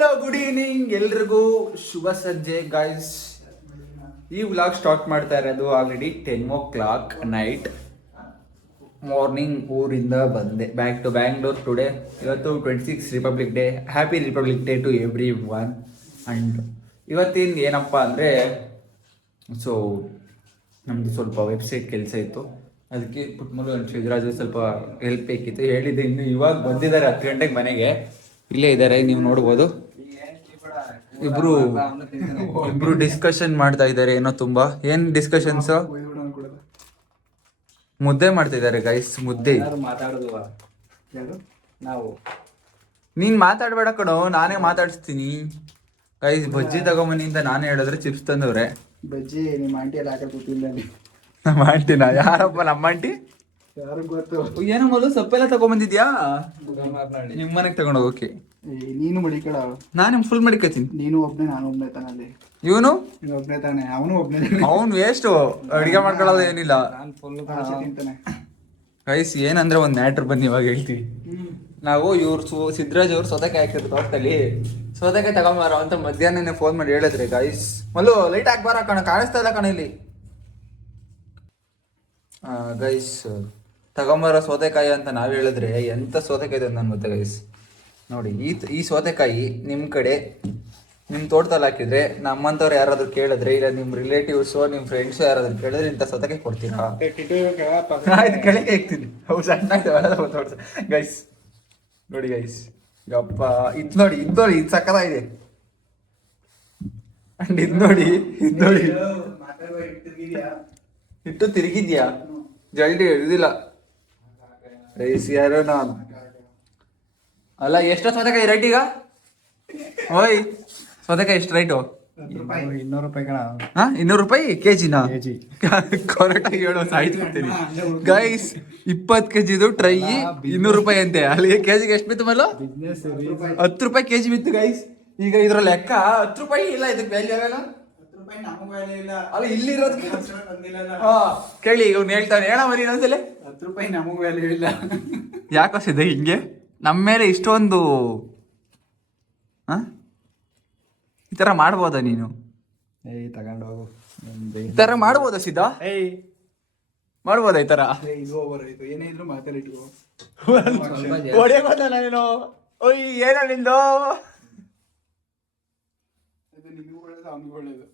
Hello good evening ಎಲ್ರಿಗೂ ಶುಭ ಸಂಜೆ guys. ಈ ವ್ಲಾಗ್ ಸ್ಟಾರ್ಟ್ ಮಾಡ್ತಾ ಇರೋದು ಆಲ್ರೆಡಿ 10 o'clock ನೈಟ್. ಮಾರ್ನಿಂಗ್ ಊರಿಂದ ಬಂದೆ ಬ್ಯಾಕ್ ಟು ಬ್ಯಾಂಗ್ಳೂರ್ ಟುಡೇ. ಇವತ್ತು 26 republic day. Happy republic day to everyone. And ಇವತ್ತಿನ ಏನಪ್ಪ ಅಂದರೆ, ಸೊ ನಮ್ಮದು ಸ್ವಲ್ಪ ವೆಬ್ಸೈಟ್ ಕೆಲಸ ಇತ್ತು, ಅದಕ್ಕೆ ಪುಟ್ಮಲು ಅಂಡ್ ಶಿವರಾಜು ಸ್ವಲ್ಪ ಹೆಲ್ಪ್ ಬೇಕಿತ್ತು. ಹೇಳಿದ್ದೆ, ಇನ್ನು ಇವಾಗ ಬಂದಿದ್ದಾರೆ 10 ಗಂಟೆಗೆ ಮನೆಗೆ. ಇಲ್ಲೇ ಇದ್ದಾರೆ, ನೀವು ನೋಡ್ಬೋದು. ಇಬ್ರು ಡಿಸ್ಕಷನ್ ಮಾಡ್ತಾ ಇದ್ದಾರೆ ಏನೋ ತುಂಬಾ. ಏನ್ ಡಿಸ್ಕಷನ್ಸ್? ಮುದ್ದೆ ಮಾಡ್ತಾ ಇದ್ದಾರೆ ಗೈಸ್, ಮುದ್ದೆ. ನೀನ್ ಮಾತಾಡ್ಬೇಡ ಕಣೋ, ನಾನೇ ಮಾತಾಡಿಸ್ತೀನಿ ಗೈಸ್. ಬಜ್ಜಿ ತಗೊಂಬನ್ನಿ ಅಂತ ನಾನೇ ಹೇಳಿದ್ರೆ ಚಿಪ್ಸ್ ತಂದವ್ರೆ. ಬಜ್ಜಿ ನಿಮ್ಮ ಆಂಟಿ ಎಲ್ಲ ಹಾಕಿ ಕೂತಿಲ್ಲ. ನಮ್ಮ ಆಂಟಿನ? ಯಾರಪ್ಪ ನಮ್ಮ ಆಂಟಿ? ಯಾರು ಗೊತ್ತು. ಏನೋ ಮೊದಲು ಸೊಪ್ಪೆಲ್ಲ ತಗೊಂಬಂದಿದ್ಯಾ ನಿಮ್ಮ ಮನೆಗೆ ತಗೊಂಡು ಹೋಗಕ್ಕೆ? ನೀನು ಮಡಿಕಳ, ನಾನು ಫುಲ್ ಮಡಿಕತ್ತೀನಿ. ನೀನು ಒಬ್ನೇ, ನಾನು ಒಬ್ನೇ ತಾನಲ್ಲಿ. ಇವನು ಒಬ್ನೇ ತಾನೆ, ಅವನು ಒಬ್ನೇ. ಅವ್ನು ವೇಸ್ಟ್, ಅಡಿಗೆ ಮಾಡ್ಕೊಳ್ಳೋದು ಏನಿಲ್ಲ. ತಿಂತಾನೆ ಗೈಸ್. ಏನಂದ್ರೆ ಒಂದ್ ಮ್ಯಾಟ್ರ್ ಬನ್ನಿ ಇವಾಗ ಹೇಳ್ತೀವಿ. ನಾವು ಇವ್ರು ಸಿದ್ದರಾಜ್ ಅವ್ರು ಸೌತೆಕಾಯಿ ಹಾಕಿದ್ರು ತೋಟದಲ್ಲಿ. ಸೌತೆಕಾಯಿ ತಗೊಂಬಾರ ಅಂತ ಮಧ್ಯಾಹ್ನ ಫೋನ್ ಮಾಡಿ ಹೇಳಿದ್ರೆ ಗೈಸ್. ಮಲ್ಲು ಲೈಟ್ ಹಾಕ್ಬಾರ ಕಣ, ಕಾಣಿಸ್ತಾ ಇಲ್ಲ ಕಣ ಇಲ್ಲಿ. ಗೈಸ್ ತಗೊಂಬಾರ ಸೌತೆಕಾಯಿ ಅಂತ ನಾವ್ ಹೇಳಿದ್ರೆ ಎಂತ ಸೌತೆಕಾಯಿ ಇದೆ ನಾನು ಗೊತ್ತಾ ಗೈಸ್. ನೋಡಿ, ಈ ಸೌತೆಕಾಯಿ ನಿಮ್ಮ ಕಡೆ ನಿಮ್ಮ ತೋಟದಲ್ಲಿ ಹಾಕಿದ್ರೆ, ನಮ್ಮಂಥವ್ರು ಯಾರಾದ್ರೂ ಕೇಳಿದ್ರೆ, ಇಲ್ಲ ನಿಮ್ಮ ರಿಲೇಟಿವ್ಸು ನಿಮ್ಮ ಫ್ರೆಂಡ್ಸು ಯಾರಾದ್ರೂ ಕೇಳಿದ್ರೆ ಇಂಥ ಸೌತೆಕಾಯಿ ಕೊಡ್ತೀರಾ? ಆಯ್ತು, ಕೆಳಗೆ ಹಾಕ್ತೀನಿ. ಅವು ಸಣ್ಣ ಗೈಸ್. ನೋಡಿ ಗೈಸ್, ಯಪ್ಪ ಇದು ನೋಡಿ, ಇದು ಸಕ್ಕತ್ತಾಗಿದೆ. ಅಂಡ್ ಇದು ನೋಡಿ, ಇಟ್ಟು ತಿರುಗಿದ್ಯಾ? ಜಲ್ದಿ ಹಿಡಿದಿಲ್ಲ ಗೈಸ್. ಯಾರೋ ನಾನು ಅಲ್ಲ. ಎಷ್ಟು ಸೌತೆಕಾಯಿ ರೈಟ್ ಈಗ? ಓಯ್, ಸೌತೆಕಾಯಿ ಎಷ್ಟು ರೈಟು? 200 ರೂಪಾಯಿ ಕಣ. 200 ರೂಪಾಯಿ ಕೆಜಿನ? ಕರೆಕ್ಟಾಗಿ ಹೇಳೋ, ಸಾಯ್ತಿರ್ತೀನಿ ಗೈಸ್. 20 kgದು ಟ್ರೈ 200 ರೂಪಾಯಿ ಅಂತೆ. ಅಲ್ಲಿಗೆ ಕೆಜಿಗೆ ಎಷ್ಟು ಬಿತ್ತು ಮಲ್ಲ? 10 ರೂಪಾಯಿ ಕೆಜಿ ಬಿತ್ತು ಗೈಸ್. ಈಗ ಇದ್ರ ಲೆಕ್ಕ 10 ರೂಪಾಯಿ ಇಲ್ಲ, ಇದಕ್ಕೆ ವ್ಯಾಲ್ಯೂ ಆಗಲ್ಲ. ಅಲ್ಲ ಇಲ್ಲಿರೋದಕ್ಕೆ ಕೇಳಿ, ಇವ್ನು ಹೇಳ್ತಾನೆ. ಹೇಳ ಮರಿ ಇನ್ನೊಂದ್ಸಲ. 10 ರೂಪಾಯಿ ನಮಗೂ ವ್ಯಾಲ್ಯೂ ಇಲ್ಲ. ಯಾಕೋಸಿದೆ ಹಿಂಗೆ ನಮ್ಮ ಮೇಲೆ ಇಷ್ಟೊಂದು? ಈ ತರ ಮಾಡ್ಬೋದ ನೀನು? ತಗೊಂಡು ಹೋಗು. ಈ ತರ ಮಾಡ್ಬೋದ ಸಿದ್ಧ? ಮಾಡ್ಬೋದ ಈ ತರ? ಏನೇ ಇದ್ರು ಮಾತಾಡಿಟ್ಕೋ. ಹೊಡೆಯಬೋದ ನೀನು? ಓಯ್, ಏನ ನಿಂದು? ನಿಮಗೂ ಒಳ್ಳೇದು, ಅವನಿಗೂ ಒಳ್ಳೇದು.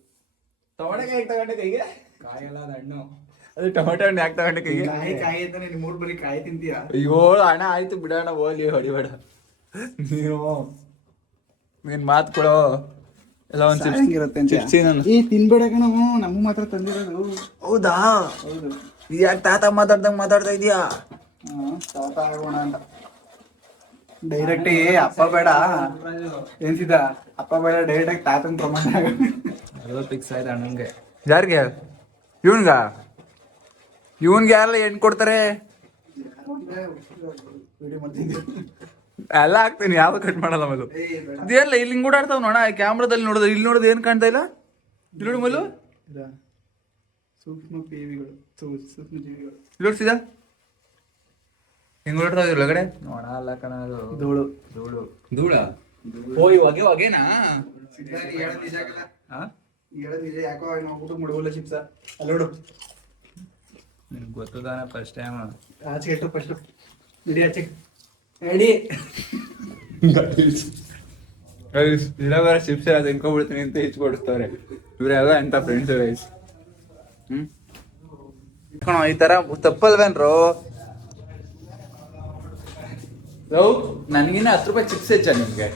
ಟೊಮೆಟೊ ಯಾಕೆ ತಗೊಂಡೆ ಕೈಗೆ? ಕಾಯಲ್ಲ, ಅದು ಹಣ್ಣು. ಅದು ಟೊಮೆಟೊ ಹಣ್ಣು ಯಾಕೆ ತಗೊಂಡೆ ಕೈಗೆ? ಕಾಯಿ ಅಂತಾನೆ ನಿಮ್ಮೂರ್ ಬರೀ ಕಾಯಿ ತಿಂತೀಯಾ? ಅಯ್ಯೋ ಅಣ್ಣ, ಆಯ್ತು ಬಿಡೋಣ, ಹೋಗ್ಲಿ, ಹೊಡಿಬೇಡ ನೀನ್ ಮಾತು ಕೊಡೋ. ಎಲ್ಲ ಒಂದ್ ತಿನ್ಬೇಡ ಕಣ, ನಮ್ಮ ಮಾತ್ರ ತಂದಿರೋದು. ಹೌದಾ? ಹೌದು. ಯಾಕೆ ತಾತ ಮಾತಾಡ್ದಂಗ್ ಮಾತಾಡ್ತಾ ಇದೀಯಾ? ತಾತ ಆಗೋಣ ಅಂತ ಡೈರೆಕ್ಟ್. ಅಪ್ಪ ಬೇಡ ಏನ್ಸಿದ, ಅಪ್ಪ ಬೇಡ, ಡೈರೆಕ್ಟ್ ಆಗಿ ತಾತನ ಪ್ರಮಾಣ ಫಿಕ್ಸ್ ಆಯ್ತು ಅಣ್ಣಂಗೆ. ಯಾರಿಗೆ? ಇವನ್ಗ? ಇವನ್ಗೆ ಯಾರೆಲ್ಲ ಹೆಣ್ಣು ಕೊಡ್ತಾರೆ? ವಿಡಿಯೋ ಮಾಡ್ತಿದ್ದೆ ಎಲ್ಲ ಹಾಕ್ತೀನಿ, ಯಾವ ಕಟ್ ಮಾಡಲ್ಲ ಮಲು. ಇದೆಲ್ಲ ಇಲ್ಲಿ ಹಿಂಗ್ ಓಡಾಡ್ತಾವ್ ನೋಡ, ಕ್ಯಾಮ್ರಾದಲ್ಲಿ ನೋಡಿದ್ರೆ. ಇಲ್ಲಿ ನೋಡಿದ್ರೆ ಏನ್ ಕಾಣ್ತಾ ಇಲ್ಲ. ಇಲ್ಲಿ ನೋಡಿ ಮಲು, ಸೂಕ್ಷ್ಮ ಜೀವಿಗಳು, ಸೂಕ್ಷ್ಮ ಜೀವಿಗಳು. ನೋಡ್ಸಿದ ಹಿಂಗ್ ಓಡಾಡ್ತಾವ ಒಳಗಡೆ. ನೋಡಲ್ಲ ಕಣ, ಅದು ಧೂಳು. ಧೂಳ. ಓಯ್, ಹೊಗೆ ಹೊಗೆನಾ? ಹೇಳೋದ್ ನಿಜ ಆಗಲ್ಲ. ಹೇಳೋದ್ ನಿಜ. ಯಾಕೋ ನೋಡ್ಬಿಟ್ಟು ಮುಡುವಲ್ಲ ಚಿಪ್ಸ. ಅಲ್ಲೋಡು, ನಿನ್ಗೆ ಗೊತ್ತದಾನ ಫಸ್ಟ್ ಟೈಮ್. ಆಚೆ ಇಟ್ಟು ಫಸ್ಟ್ ಇಡೀ ಆಚೆ ರೆಡಿ. ಬೇರೆ ಚಿಪ್ಸ್ ಎಲ್ಲ ತಿನ್ಕೊಬಿಡ್ತೀನಿ ಅಂತ ಹೆಚ್ಚು ಇವ್ರಾಗ ಎಂತ ಫ್ರೆಂಡ್ಸ್ ಗೈಸ್. ಈ ತರ ತಪ್ಪಲ್ವೇನ್ರು? ನನ್ಗಿನ್ನ 10 ರೂಪಾಯಿ ಚಿಪ್ಸ್ ಹೆಚ್ಚ ನಿಮ್ಗೆ?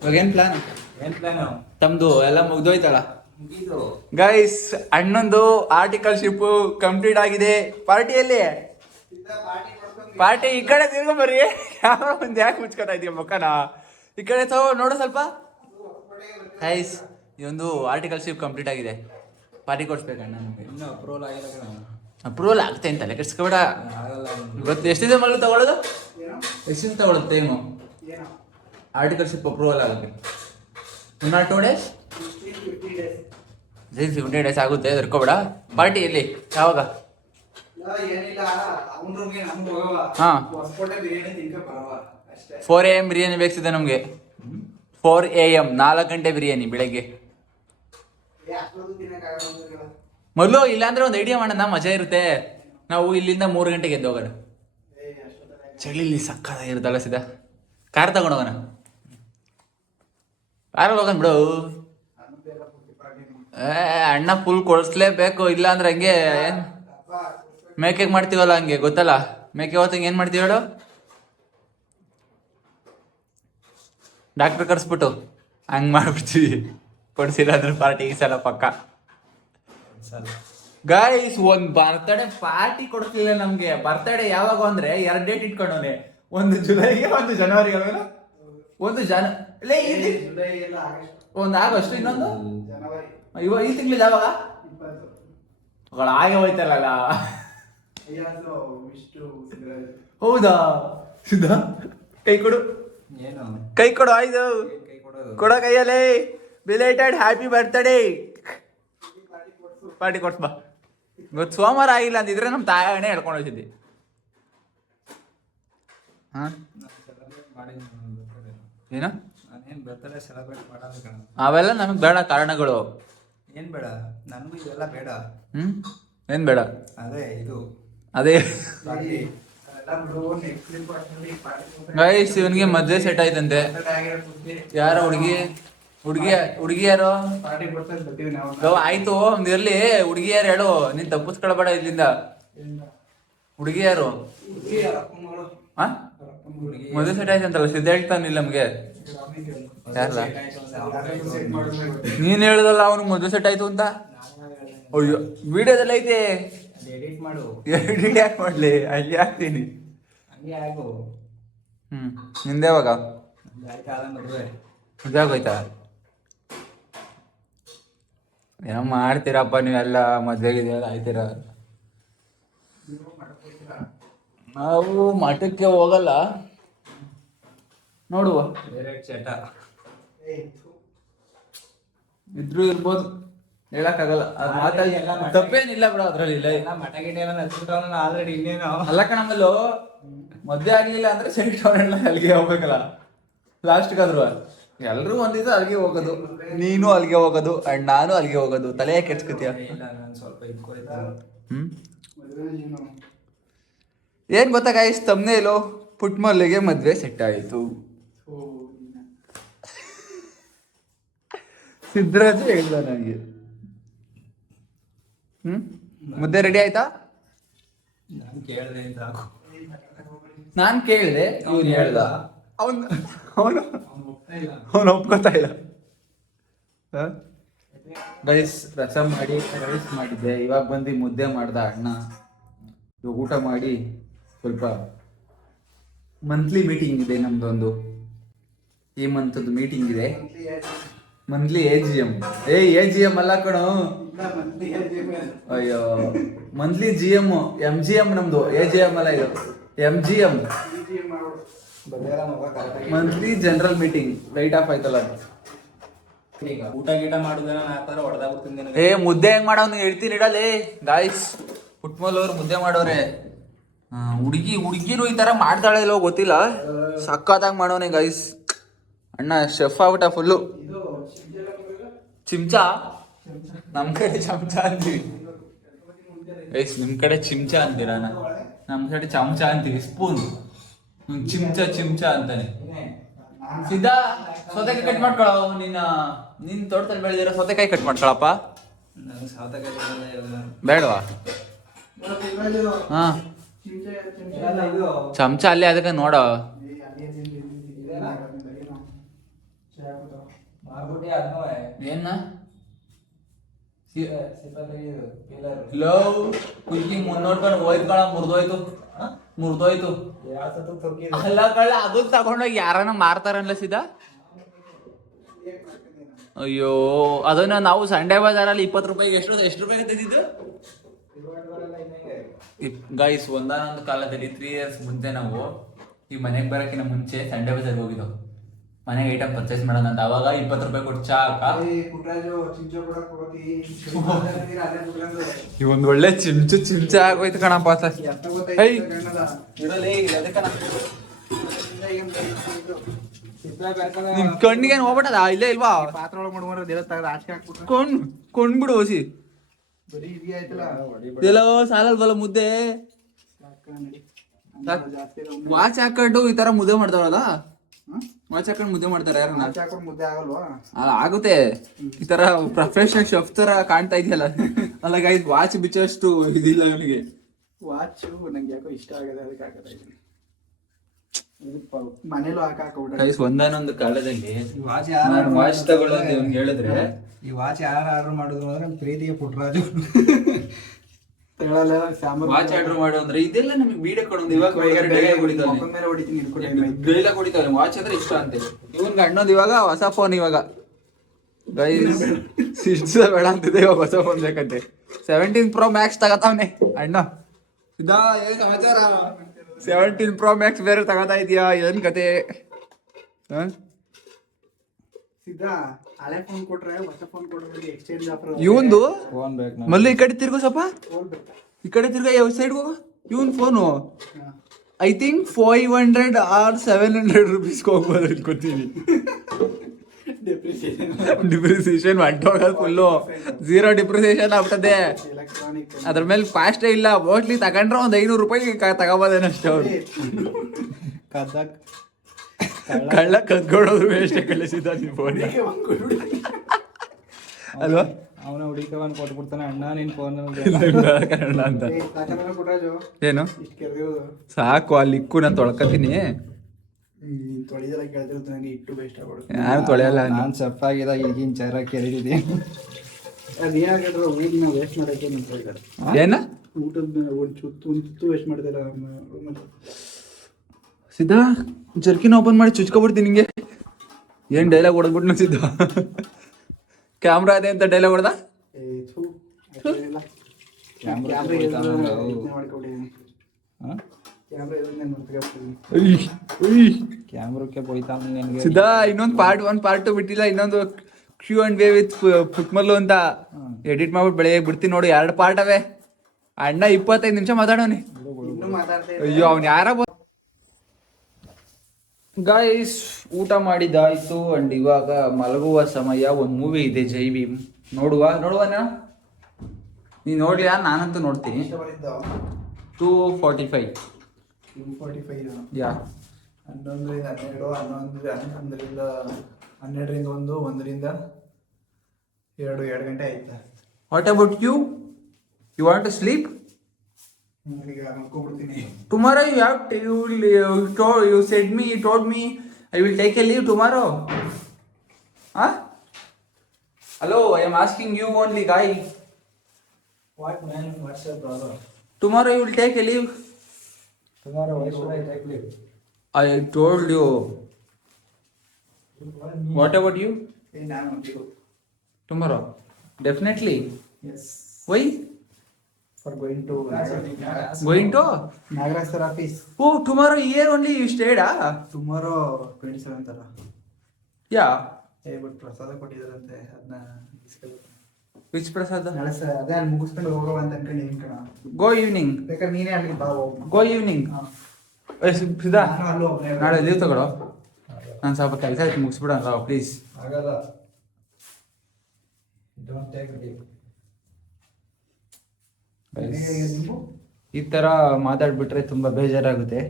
ಇವಾಗ ಏನ್ ಪ್ಲಾನ್? ತಮ್ದು ಎಲ್ಲ ಮುಗ್ದೋಯ್ತಲ್ಲ ಗೈಸ್. ಅಣ್ಣಂದು ಆರ್ಟಿಕಲ್ಶಿಪ್ ಕಂಪ್ಲೀಟ್ ಆಗಿದೆ. ಪಾರ್ಟಿಯಲ್ಲಿ ಪಾರ್ಟಿ ಈ ಕಡೆ ತಿರ್ಗೊಂಬರ್ರಿ. ಕ್ಯಾಮ್ರಾ ಮುಂದೆ ಯಾಕೆ ಮುಚ್ಕೊತಾ ಇದೀಯ ಮುಖನ? ಈ ಕಡೆ ನೋಡು ಸ್ವಲ್ಪ. ಗೈಸ್, ಈ ಒಂದು ಆರ್ಟಿಕಲ್ಶಿಪ್ ಕಂಪ್ಲೀಟ್ ಆಗಿದೆ. ಪಾರ್ಟಿ ಕೊಡ್ಸ್ಬೇಕಣ್ಣ ನಮಗೆ. ಇನ್ನೂ ಅಪ್ರೂವಲ್ ಆಗಿಲ್ಲ. ಅಪ್ರೂವಲ್ ಆಗುತ್ತೆ ಅಂತಲ್ಲ, ಕೆಡ್ಸ್ಕೊಬೇಡ. ಇವತ್ತು ಎಷ್ಟಿದೆ ಮಲ್ಲು ತಗೊಳ್ಳೋದು? ಎಷ್ಟಿದೆ ತಗೊಳ್ಳೋದು ಟೈಮು? ಆರ್ಟಿಕಲ್ಶಿಪ್ ಅಪ್ರೂವಲ್ ಆಗುತ್ತೆ ಇನ್ನ 2 days? 15 days ಆಗುತ್ತೆ, ಎದುರ್ಕೋಬೇಡ. ಪಾರ್ಟಿ ಎಲ್ಲಿ, ಯಾವಾಗ? ಏನಿಲ್ಲ, ಅವನ ರೂಮ್ಗೆ ನಮ್ಗೆ ಹೋಗವ. ಹಾ, ಹೊಸಕೋಟೆ ಬಿರಿಯಾನಿ ತಿನ್ಕ ಬರವ. 4 AM ಬಿರಿಯಾನಿ ಬೇಕಿದೆ ನಮಗೆ. 4 AM 4 ಗಂಟೆ ಬಿರಿಯಾನಿ ಬೆಳಗ್ಗೆ. ಮೊದಲು ಇಲ್ಲಾಂದ್ರೆ ಒಂದು ಐಡಿಯಾ ಮಾಡೋಣ, ಮಜಾ ಇರುತ್ತೆ. ನಾವು ಇಲ್ಲಿಂದ 3 ಗಂಟೆಗೆ ಎದ್ದು ಹೋಗೋಣ. ಚಳಿಲಿ ಸಕ್ಕತ್ತಾಗಿರುತ್ತಲ್ಲ ಸೀದಾ. ಕಾರ್ ತಗೊಂಡು ಹೋಗೋಣ. ಕಾರಲ್ಲಿ ಹೋಗೋಣ ಬಿಡು. ಅಣ್ಣ ಫುಲ್ ಕೊಡಿಸ್ಲೇಬೇಕು, ಇಲ್ಲ ಅಂದ್ರೆ ಹಂಗೆ ಮೇಕೆಗೆ ಮಾಡ್ತೀವಲ್ಲ ಹಂಗೆ ಗೊತ್ತಲ್ಲ. ಮೇಕೆ ಹೊತ್ತಂಗೆ ಏನು ಮಾಡ್ತೀವಿ ಹೇಳು, ಡಾಕ್ಟ್ರ್ ಕರ್ಸ್ಬಿಟ್ಟು ಹಂಗೆ ಮಾಡ್ಬಿಡ್ತೀವಿ. ಕೊಡ್ಸಿಲ್ಲ ಅಂದ್ರೆ ಪಾರ್ಟಿ ಈ ಸಲ ಪಕ್ಕ. ಗೈಸ್ ಒಂದು ಬರ್ತಡೇ ಪಾರ್ಟಿ ಕೊಡ್ತಿಲ್ಲ ನಮ್ಗೆ. ಬರ್ತಡೇ ಯಾವಾಗ ಅಂದ್ರೆ 2 ಡೇಟ್ ಇಟ್ಕೊಂಡವನೆ, ಒಂದು ಜುಲೈಗೆ ಒಂದು ಜನವರಿಗೆ. ಒಂದು ಆಗಸ್ಟ್, ಇನ್ನೊಂದು ಇವಾಗ ಈ ತಿಂಗಳು ಯಾವಾಗ ಹಾಗೆ ಹೋಯ್ತಲ್ಲ. ಹೌದಾ ಸಿದ್ಧ ಕೈ ಕೊಡು, ಏನು ಕೈ ಕೊಡು. ಆಯ್ತು ಕೊಡ ಕೈಯಲ್ಲೇ. Belated happy birthday. ಪಾರ್ಟಿ ಕೊಡ್ಸ್ ಬಾ. ಇವತ್ತು ಸೋಮವಾರ ಆಗಿಲ್ಲ ಅಂತಿದ್ರೆ ನಮ್ಮ ತಾಯಣೆ ಹೇಳ್ಕೊಂಡು ಹೋಗ್ತಿದ್ದೆ. ಹಾ ಏನು ನಾನೇನು ಬರ್ತಡೇ ಸೆಲೆಬ್ರೇಟ್ ಮಾಡೋದು ಕಣ. ಅವೆಲ್ಲ ನಮಗೆ ಬೇಡ ಕಾರಣಗಳು. ಏನು ಬೇಡ, ನನಗೂ ಇದೆಲ್ಲ ಬೇಡ. ಏನು ಬೇಡ, ಅದೇ ಇದು ಅದೇ ಗೈಸ್ ಇವನಿಗೆ ಮದ್ವೆ ಸೆಟ್ ಆಯ್ತಂತೆ. ಯಾರ ಹುಡುಗಿ ಯಾರು ಆಯ್ತು ಒಂದ್ ಇರ್ಲಿ. ಹುಡುಗಿ ಯಾರು ಹೇಳು, ನೀನ್ ತಪ್ಪಿಸ್ಕೊಳ್ಬೇಡ ಇಲ್ಲಿಂದ. ಹುಡುಗಿ ಯಾರು? ಮದ್ವೆ ಸೆಟ್ ಆಯ್ತಂತಲ್ಲ ಸಿದ್ಧ ಹೇಳ್ತಾನಿಲ್ಲ ನಮ್ಗೆ. ಯಾರಲ್ಲ ನೀನ್ ಹೇಳುದಲ್ಲ ಅವ್ನಿಗೆ ಮದ್ವೆ ಸೆಟ್ ಆಯ್ತು ಅಂತ. ಅಯ್ಯೋ ವಿಡಿಯೋದಲ್ಲಿ ಐತೆ, ಎಡಿಟ್ ಮಾಡು. ಎಡಿಟ್ ಯಾಕೆ ಮಾಡ್ಲಿ, ಅಲ್ಲಿ ಹಾಕ್ತೀನಿ. ಹಂಗೆ ಆಗು. ನಿಂದೆ ಯಾವಾಗ ಮದುವೆ ಇದಾಗೋಯ್ತಾ? ಏನೋ ಮಾಡ್ತೀರಪ್ಪ ನೀವೆಲ್ಲ, ಮದ್ವೆಗಿದೆಯಲ್ಲ ಆಯ್ತೀರ. ನಾವು ಮಠಕ್ಕೆ ಹೋಗಲ್ಲ, ನೋಡುವ ಡೈರೆಕ್ಟ್ ಚಟ ಇದ್ರು ಇರ್ಬೋದು, ಹೇಳಕ್ಕಾಗಲ್ಲ. ಅದು ಮಾತಾಡಿ ತಪ್ಪೇನಿಲ್ಲ ಬಿಡ ಅದ್ರಲ್ಲಿ. ಇಲ್ಲ ಮಠ ಗಿಟ ಆಲ್ರೆಡಿ ಇನ್ನೇನು ಅಲ್ಲ ಕಣಮ್ಮಲ್ಲೂ ಮದ್ವೆ ಆಗ್ಲಿಲ್ಲ ಅಂದ್ರೆ ಸೆಲೆಕ್ಟ್ ಅವರೆಲ್ಲ ಅಲ್ಲಿಗೆ ಹೋಗ್ಬೇಕಲ್ಲ ಲಾಸ್ಟ್ಗಾದ್ರು. ಎಲ್ರು ಒಂದಿದ್ದು ಅಲ್ಲಿಗೆ ಹೋಗೋದು, ನೀನು ಅಲ್ಲಿಗೆ ಹೋಗೋದು ಅಂಡ್ ನಾನು ಅಲ್ಲಿಗೆ ಹೋಗೋದು. ತಲೆ ಕೆಡ್ಸ್ಕೊತೀಯ? ಸ್ವಲ್ಪ ಏನ್ ಗೊತ್ತಾ ಗಾಯ್ಸ್, ತಮ್ನೇಲು ಪುಟ್ಮಲ್ಲಿಗೆ ಮದ್ವೆ ಸೆಟ್ ಆಯಿತು. ಸಿದ್ಧರಾಜು ಹೇಳ್ದ ನನಗೆ. ಮುದ್ದೆ ರೆಡಿ ಆಯ್ತಾ? ನಾನು ಕೇಳಿದೆ ಸಾಕು. ನಾನ್ ಕೇಳಿದೆ, ಇವನು ಹೇಳ್ದ. ಅವನು ಒಪ್ಕೋತಾ ಇಲ್ಲ. ರೈಸ್ ರಸಂ ಮಾಡಿ ರೈಸ್ ಮಾಡಿದ್ದೆ, ಇವಾಗ ಬಂದು ಮುದ್ದೆ ಮಾಡ್ದ ಅಣ್ಣ. ಇವಾಗ ಊಟ ಮಾಡಿ ಸ್ವಲ್ಪ ಮಂತ್ಲಿ ಮೀಟಿಂಗ್ ಇದೆ ನಮ್ದೊಂದು. ಈ ಮಂತದ್ದು ಮೀಟಿಂಗ್ ಇದೆ, ಮಂತ್ಲಿ AGM. AGM ಅಲ್ಲ ಕಣೋ, ಅಯ್ಯೋ ಮಂತ್ಲಿ GM, MGM ನಮ್ದು. AGM ಅಲ್ಲ ಇದು, MGM monthly general meeting. Light off ಆಯ್ತಲ್ಲ. ಊಟ ಗೀಟ ಮಾಡುದನ್ನ ಹೊಡೆದಾಗ್ಬಿಡ್ತೀನಿ. ಮುದ್ದೆ ಹೆಂಗ್ ಮಾಡೋನು ಹೇಳ್ತೀನಿ ಇಡಲೇ ಗಾಯ್ಸ್. ಪುಟ್ಮಲ್ ಅವ್ರು ಮುದ್ದೆ ಮಾಡೋರೆ. ಹುಡುಗಿರು ಈ ತರ ಮಾಡ್ತಾಳೆ ಇಲ್ಲೋ ಗೊತ್ತಿಲ್ಲ, ಸಕ್ಕತ್ತಾಗಿ ಮಾಡೋನೆ ಗಾಯ್ಸ್. ಅಣ್ಣ ಶೆಫ್ ಆಗ್ಬಿಟ್ಟ ಫುಲ್ಲು. ಚಿಮ್ಚ ನಮ್ ಕಡೆ ಚಮಚ ಅಂತೀವಿ ಗೈಸ್, ನಿಮ್ ಕಡೆ ಚಿಮ್ಚ ಅಂತೀರ, ನಮ್ ಕಡೆ ಚಮಚ ಅಂತೀವಿ. ಸ್ಪೂನ್ ಚಿಮ್ಚ ಅಂತಾನೆ. ಸಿದ್ಧಾ ಸೌತೆಕಾಯಿ ಕಟ್ ಮಾಡ್ಕೊಳ. ನೀನ್ ತೋಟದಲ್ಲಿ ಬೆಳೆದಿರೋ ಸೌತೆಕಾಯಿ ಕಟ್ ಮಾಡ್ಕೊಳಪ್ಪ. ಬೇಡವಾ? ಹಾ ಚಮಚ ಅಲ್ಲೇ ಅದಕ್ಕೆ ನೋಡ. ಏನ ಲವ್ ಕುಕಿಂಗ್ ನೋಡ್ಕೊಂಡು ಹೋಯ್ತ್ಕಳ, ಮುರ್ದೋಯ್ತು. ಅಲ್ಲ ಕಳ್ಳ, ಅದು ತಗೊಂಡೋಗಿ ಯಾರನ್ನ ಮಾರ್ತಾರಲ್ಲ ಸೀದಾ. ಅಯ್ಯೋ ಅದನ್ನ ನಾವು ಸಂಡೆ ಬಜಾರಲ್ಲಿ 20 ರೂಪಾಯಿಗೆ ಎಷ್ಟು ರೂಪಾಯಿ ತೆಗೆದಿದ್ದು ಗೈಸ್. ಒಂದಾನೊಂದು ಕಾಲದಲ್ಲಿ 3 years ಮುಂಚೆ ನಾವು ಈ ಮನೆಗೆ ಬರೋಕ್ಕಿಂತ ಮುಂಚೆ ಸಂಡೆ ಬಜಾರ್ಗೆ ಹೋಗಿದ್ದು ಮನೆಗೆ ಐಟಮ್ ಪರ್ಚೇಸ್ ಮಾಡೋಣ ಅಂತ. ಅವಾಗ 20 ರೂಪಾಯಿ ಕೊಟ್ಟು ಚಾ ಒಂದು ಒಳ್ಳೆ ಚಿಮ್ಚ ಆಗೋಯ್ತು ಕಣಪ್ಪ. ನಿನ್ ಕಣ್ಣಿಗೆ ಹೋಗ್ಬಿಟ್ಟದ ಇಲ್ಲೇ ಇಲ್ವಾ ಪಾತ್ರ ಒಳಗೆ ಮಾಡ್ಕೊಂಡ್ರೆ ದೇವ ತಗದ ಆಚೆ ಹಾಕ್ಬಿಟ್ರೆ ಕೊಂಡ್ಬಿಡು ಹೊಸಿ ಬರೀ ಇದೆಯಾ ಆಯ್ತಲ್ಲ ಎಲ್ಲೋ ಸಾಲಲ್ವಲ್ಲ ಮುದ್ದೆ ವಾಚ್ ಹಾಕೊಂಡು ಈ ತರ ಮುದ್ದೆ ಮಾಡ್ತಾರಲ್ಲ ವಾಚ್ ಹಾಕೊಂಡು ಮುದ್ದೆ ಮಾಡ್ತಾರೆ ಯಾರನ್ನ ಆಚೆ ಹಾಕೊಂಡು ಮುದ್ದೆ ಆಗಲ್ವಾ ಆಗುತ್ತೆ ಈ ತರ ಪ್ರೊಫೆಷನಲ್ ಶೆಫ್ ತರ ಕಾಣ್ತಾ ಇದೆಯಲ್ಲ ಅಲ್ಲ ಗೈಸ್ ವಾಚ್ ಬಿಚ್ಚಷ್ಟು ಇದಿಲ್ಲ ಅವನಿಗೆ ವಾಚು ನಂಗೆ ಯಾಕೋ ಇಷ್ಟ ಆಗದೆ ಅದಕ್ಕೆ ಹಾಕದ ಇದೀನಿ ಮನೇಲೂ ಹಾಕಾಕ ಗೈಸ್ ಒಂದಾನೊಂದು ಕಾಲದಲ್ಲಿ ವಾಚ್ ವಾಚ್ ತಗೊಳ್ಳೋದು ಇವ್ನಿಗೆ ಹೇಳಿದ್ರೆ ಈ ವಾಚ್ ಯಾರು ಆರ್ಡರ್ ಮಾಡಿದ್ರು ಅಂದ್ರೆ ಪ್ರೀತಿಗೆ ಪುಟ್ಟರಾಜು ವಾಚ್ ಆರ್ಡರ್ ಮಾಡು ಅಂದ್ರೆ ಇದೆಲ್ಲ ನಮಗೆ ವಿಡಿಯೋ ಕೊಡೋದು ಇವಾಗ ಡೈಲಾಗ್ ಹೊಡಿತಾವೆ ವಾಚ್ ಅಂದ್ರೆ ಇಷ್ಟ ಅಂತೆ ಇವನ್ಗೆ ಅಣ್ಣೋದು ಇವಾಗ ಹೊಸ ಫೋನ್ ಇವಾಗ ಗೈಸ್ ಬೇಡ ಅಂತಿದೆ ಇವಾಗ ಹೊಸ ಫೋನ್ ಬೇಕಂತೆ 17 Pro Max ತಗತಾವ್ನೆ ಅಣ್ಣ ಇದಾ ಏನ್ ಸಮಾಚಾರ 17 Pro Max ಬೇರೆ ತಗೋತಾ ಇದೀಯಾ ಏನ್ ಕತೆ ಸಿದ್ಧಾ ಹಳೆ ಫೋನ್ ಕೊಟ್ರೆ ಹೊಸ ಫೋನ್ ಕೊಟ್ರೆ ಎಕ್ಸ್ಚೇಂಜ್ ಆಫರ್ ಇವಂದು ಫೋನ್ ಬೇಕು ಮಲ್ಲು ಈ ಕಡೆ ತಿರ್ಗು ಸ್ವಲ್ಪ ಫೋನ್ ಬೇಕು ಈ ಕಡೆ ತಿರ್ಗಾ ಯಾವ ಸೈಡ್ ಹೋಗ ಇವನ್ ಫೋನು ಐ ಥಿಂಕ್ 500 ಆರ್ 700 ರುಪೀಸ್ಗೆ ಹೋಗ್ಬೋದು ಅನ್ಕೋತೀನಿ ಡಿಪ್ರಿಸಿಯೇಷನ್ ಹೊಂಟೋಗಲ್ ಫುಲ್ಲು 0 ಡಿಪ್ರಿಸಿಯೇಷನ್ ಆಗ್ಬಿಟ್ಟದೆ ಎಲೆಕ್ಟ್ರಾನಿಕ್ ಅದ್ರ ಮೇಲೆ ಫಾಸ್ಟೇ ಇಲ್ಲ ಮೋಸ್ಟ್ಲಿ ತಗೊಂಡ್ರೆ ಒಂದು 500 ರೂಪಾಯಿ ತಗೋಬೋದೇನಷ್ಟೇ ಅವ್ರು ಕದ್ದಕ್ ಕಳ್ಳ ಕದ್ಕೊಡೋದು ವೇಸ್ಟ್ ಕಳಿಸಿದ ನಿನ್ ಫೋನ್ ಅಲ್ವಾ ಅವನ ಹುಡುಕವನ್ ಕೊಟ್ಬಿಡ್ತಾನೆ ಅಣ್ಣ ನಿನ್ ಫೋನ್ ಕನ್ನಡ ಅಂತ ಪುಟ್ಟರಾಜು ಏನು ಇಷ್ಟು ಕೆರೆದಿರೋದು ಸಾಕು ಅಲ್ಲಿ ಇಕ್ಕು ನಾನು ತೊಳ್ಕತೀನಿ ತೊಳೆದೆಲ್ಲ ಕೇಳ್ತಿರುತ್ತೆ ನನಗೆ ಇಟ್ಟು ಬೇಸ್ಟ್ ಆಗ್ಬಿಡುತ್ತೆ ನಾನು ತೊಳೆಯಲ್ಲ ನಾನು ಸಫ್ ಆಗಿದ ಈಗಿನ ಚರ ಕೆರೆದಿದ್ದೀನಿ ಅದು ಏನಾಗಿದ್ರೆ ಊಟನ ವೇಸ್ಟ್ ಮಾಡೋಕ್ಕೆ ನಿಂತು ಹೇಳ್ತಾರೆ ಏನ ಊಟದ ಒಂದು ತುತ್ತು ವೇಸ್ಟ್ ಮಾಡ್ತಾರೆ ಸಿದ್ಧ ಜರ್ಕಿನ ಓಪನ್ ಮಾಡಿ ಚುಚ್ಕೊಬಿಡ್ತೀನಿ ನಿಂಗೆ ಏನ್ ಡೈಲಾಗ್ ಹೊಡೆದ್ಬಿಟ್ಟು ಸಿದ್ಧ ಕ್ಯಾಮ್ರಾ ಇದೆ ಅಂತ ಡೈಲಾಗ್ ಹೊಡೆದ ಕ್ಯಾಮ್ರಕ್ಕೆ ಹೋಯ್ತಾ ಸಿದ್ಧ ಇನ್ನೊಂದು ಪಾರ್ಟ್ 1 ಪಾರ್ಟ್ 2 ಬಿಟ್ಟಿಲ್ಲ ಇನ್ನೊಂದು Q&A ವಿತ್ ಪುಟ್ಮಲ್ಲು ಅಂತ ಎಡಿಟ್ ಮಾಡ್ಬಿಟ್ಟು ಬೆಳಗ್ಗೆ ಬಿಡ್ತೀನಿ ನೋಡಿ 2 ಪಾರ್ಟ್ ಅವೇ ಅಣ್ಣ 25 ನಿಮಿಷ ಮಾತಾಡೋನಿ ಅಯ್ಯೋ ಅವ್ನು ಯಾರ ಗಾಯ್ಸ್ ಊಟ ಮಾಡಿದ್ದಾಯ್ತು ಅಂಡ್ ಇವಾಗ ಮಲಗುವ ಸಮಯ ಒಂದು ಮೂವಿ ಇದೆ ಜೈ ಭೀಮ್ ನೋಡುವನ ನೀ ನೋಡ್ಲಿಯಾ ನಾನಂತೂ ನೋಡ್ತೀನಿ 2:45 ಯಾ 11ರಿಂದ 12 1ರಿಂದ 2 ಗಂಟೆ ಆಯ್ತಾ what about you want to sleep ಈಗ ಮಲ್ಕೊಂಡ್ಬಿಡ್ತೀನಿ tomorrow you told me I will take a leave tomorrow huh hello I am asking you only guy what man what's your problem tomorrow you will take a leave tomorrow why should I take leave I told you what about you hey ನಾನು leave tomorrow definitely yes why for going to Nagaraj sir office oh tomorrow here only you stayed tomorrow 27th ಅಲ್ಲ yeah but ಪ್ರಸಾದ ಕೊಟ್ಟಿದ್ದಾರಂತೆ ಅದನ್ನ which prasad ನಾಳೆ sir ಅದೇ ಅಲ್ಲಿ ಮುಗಿಸ್ಕೊಂಡು ಹೋಗವ ಅಂತ ಅನ್ಕೊಂಡು ಏನ್ ಕಣ go evening ಬೇಕಾದ್ರೆ ನೀನೇ ಅಲ್ಲಿ ಬಾ ಹೋಗು go evening ಸಿದ್ಧಾ ನಾನು ಅಲ್ಲೂ ಒಬ್ಬನೇ ನಾಳೆ ಲೀವ್ ತಗೊಳ್ಳೋ ನಾನು ಸ್ವಲ್ಪ ಕೆಲಸ ಆಯ್ತು ಮುಗಿಸ್ಬಿಡೋಣ ಪ್ಲೀಸ್ ಆಗಲ್ಲ ಡೋಂಟ್ ಟೇಕ್ ಲೀವ್ ಈ ತರ ಮಾತಾಡ್ಬಿಟ್ರೆ ತುಂಬಾ ಬೇಜಾರಾಗುತ್ತೆ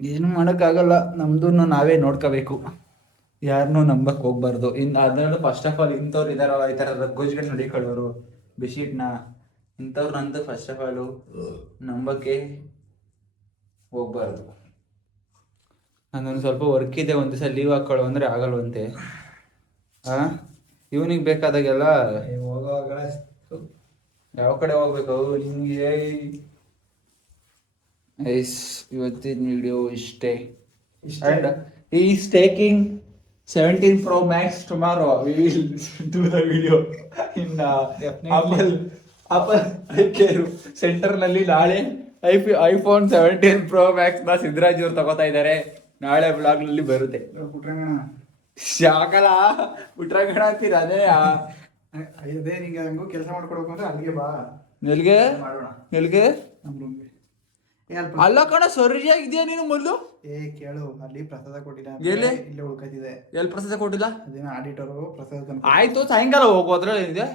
ಏನು ಮಾಡೋಕ್ಕಾಗಲ್ಲ ನಮ್ದು ನಾವೇ ನೋಡ್ಕೋಬೇಕು ಯಾರನ್ನೂ ನಂಬಕ್ ಹೋಗ್ಬಾರ್ದು ಅದರಲ್ಲೂ ಫಸ್ಟ್ ಆಫ್ ಆಲ್ ಇಂಥವ್ರು ಇದಾರಲ್ಲ ಈ ಥರ ರಗ್ಗೋಜ್ಗಳು ನಡಿಕೊಳ್ಳೋರು ಬೆಡ್ಶೀಟ್ನ ಇಂಥವ್ರನ್ನಂತೂ ಫಸ್ಟ್ ಆಫ್ ಆಲು ನಂಬಕ್ಕೆ ಹೋಗ್ಬಾರ್ದು. ನಾನೊಂದು ಸ್ವಲ್ಪ ವರ್ಕ್ ಇದೆ, ಒಂದು ದಿವಸ ಲೀವ್ ಹಾಕ್ಕೊಳ್ಳೋ ಅಂದರೆ ಆಗಲ್ವಂತೆ. ಇವನಿಗೆ ಬೇಕಾದಾಗೆಲ್ಲ ಹೋಗೋವಾಗ ಯಾವ ಕಡೆ ಹೋಗ್ಬೇಕು ನಿಮಗೆ. ಇವತ್ತಿನ ವಿಡಿಯೋ ಇಷ್ಟೇ. And he is taking 17 Pro Max tomorrow. We will do the video in Apple iCare Center ನಲ್ಲಿ. ನಾಳೆ iPhone 17 Pro Max ನ ಸಿದ್ದರಾಜ್ ಅವ್ರು ತಗೋತಾ ಇದ್ದಾರೆ. ನಾಳೆ ಬ್ಲಾಗ್ ನಲ್ಲಿ ಬರುತ್ತೆ. ಶಾಕಲ ಉಟ್ರಾಗಣ ಅಂತೀರ ಅದೇ ಅದೇ ನಿಂಗೆ ಹಂಗೂ ಕೆಲಸ ಮಾಡ್ಕೊಡ್ಬೇಕು ಅಂದ್ರೆ ಅಲ್ಲಿಗೆ ಬಾ. ಎಲ್ಲಿಗೆ ಮಾಡೋಣ ಎಲ್ಲಿಗೆ ನಮ್ಮ ರೂಮ್ಗೆ. ಅಲ್ಲ ಕಣ ಸರಿಯಾಗಿದ್ಯಾ ನೀನು ಮೊದಲು ಕೇಳು, ಅಲ್ಲಿ ಪ್ರಸಾದ ಕೊಟ್ಟಿಲ್ಲ, ಎಲ್ಲಿ? ಇಲ್ಲೇ ಉಳ್ಕತಿದೆ. ಎಲ್ಲಿ ಪ್ರಸಾದ ಕೊಟ್ಟಿಲ್ಲ? ಅದೇನೋ ಆಡಿಟರು ಪ್ರಸಾದ ತಂದು ಆಯ್ತು, ಸಾಯಂಕಾಲ ಹೋಗು, ಅದ್ರಲ್ಲಿ ಏನಿದೆ.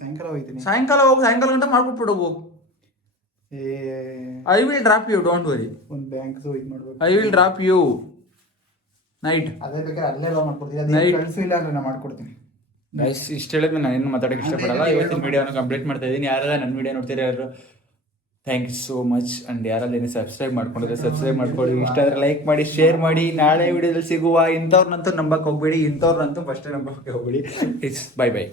ಸಾಯಂಕಾಲ ಹೋಗ್ತೀನಿ. ಸಾಯಂಕಾಲ ಹೋಗು, ಸಾಯಂಕಾಲ ಗಂಟೆ ಮಾಡ್ಕೊಟ್ಬಿಡು ಹೋಗು. I will drop you, don't worry. ಒಂದು ಬ್ಯಾಂಕ್ ಇದು ಮಾಡ್ಬೇಕು. I will drop you night. ಅದೇ ಬೇಕಾದ್ರೆ ಅಲ್ಲೆಲ್ಲ ಮಾಡ್ಕೊಡ್ತೀನಿ. ಅದೇ Night. ಕಳ್ಸಿಲ್ಲ ಅಂದ್ರೆ ನಾನು ಮಾಡ್ಕೊಡ್ತೀನಿ. ಗೈಸ್ ಇಷ್ಟು ಹೇಳಿದ್ರೆ ನಾನು ಏನು ಮಾತಾಡೋಕ್ಕೆ ಇಷ್ಟಪಡಲ್ಲ. ಇವತ್ತಿನ ವಿಡಿಯೋನ ಕಂಪ್ಲೀಟ್ ಮಾಡ್ತಾ ಇದ್ದೀನಿ. ಯಾರೆಲ್ಲ ನನ್ನ ವಿಡಿಯೋ ನೋಡ್ತೀರಾ ಯಾರು, thank you so much. And ಯಾರೆಲ್ಲ ಏನು ಸಬ್ಸ್ಕ್ರೈಬ್ ಮಾಡ್ಕೊಂಡಿದ್ರೆ ಸಬ್ಸ್ಕ್ರೈಬ್ ಮಾಡ್ಕೊಳ್ಳಿ. ಇಷ್ಟ ಆದರೆ ಲೈಕ್ ಮಾಡಿ, ಶೇರ್ ಮಾಡಿ. ನಾಳೆ ವಿಡಿಯೋದಲ್ಲಿ ಸಿಗುವ. ಇಂಥವ್ರನ್ನಂತೂ ನಂಬಕ್ಕೆ ಹೋಗ್ಬೇಡಿ, ಇಂಥವ್ರನ್ನಂತೂ ಫಸ್ಟೇ ನಂಬಕ್ಕೆ ಹೋಗ್ಬೇಡಿ. It's bye bye.